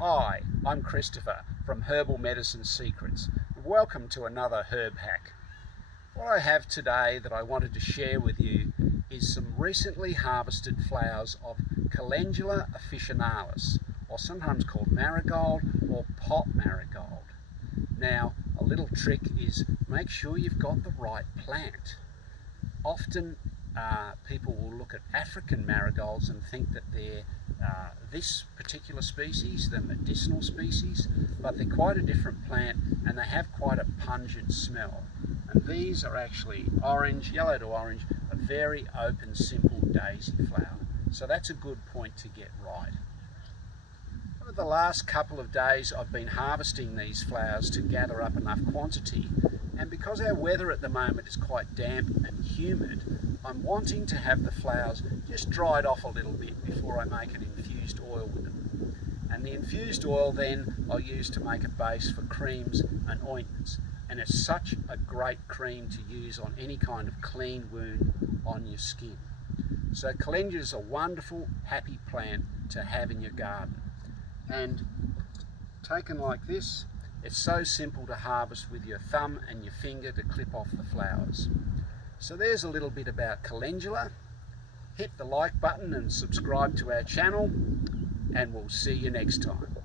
Hi, I'm Christopher from Herbal Medicine Secrets. Welcome to another herb hack. What I have today that I wanted to share with you is some recently harvested flowers of Calendula officinalis, or sometimes called marigold or pot marigold. Now, a little trick is make sure you've got the right plant. Often people will look at African marigolds and think that they're this particular species, the medicinal species, but they're quite a different plant and they have quite a pungent smell. And these are actually orange, yellow to orange, a very open, simple daisy flower. So that's a good point to get right. Over the last couple of days I've been harvesting these flowers to gather up enough quantity, and because our weather at the moment is quite damp and humid, I'm wanting to have the flowers just dried off a little bit before I make an infused oil with them. And the infused oil then I'll use to make a base for creams and ointments. And it's such a great cream to use on any kind of clean wound on your skin. So calendula is a wonderful, happy plant to have in your garden. And taken like this, it's so simple to harvest with your thumb and your finger to clip off the flowers. So there's a little bit about calendula. Hit the like button and subscribe to our channel, and we'll see you next time.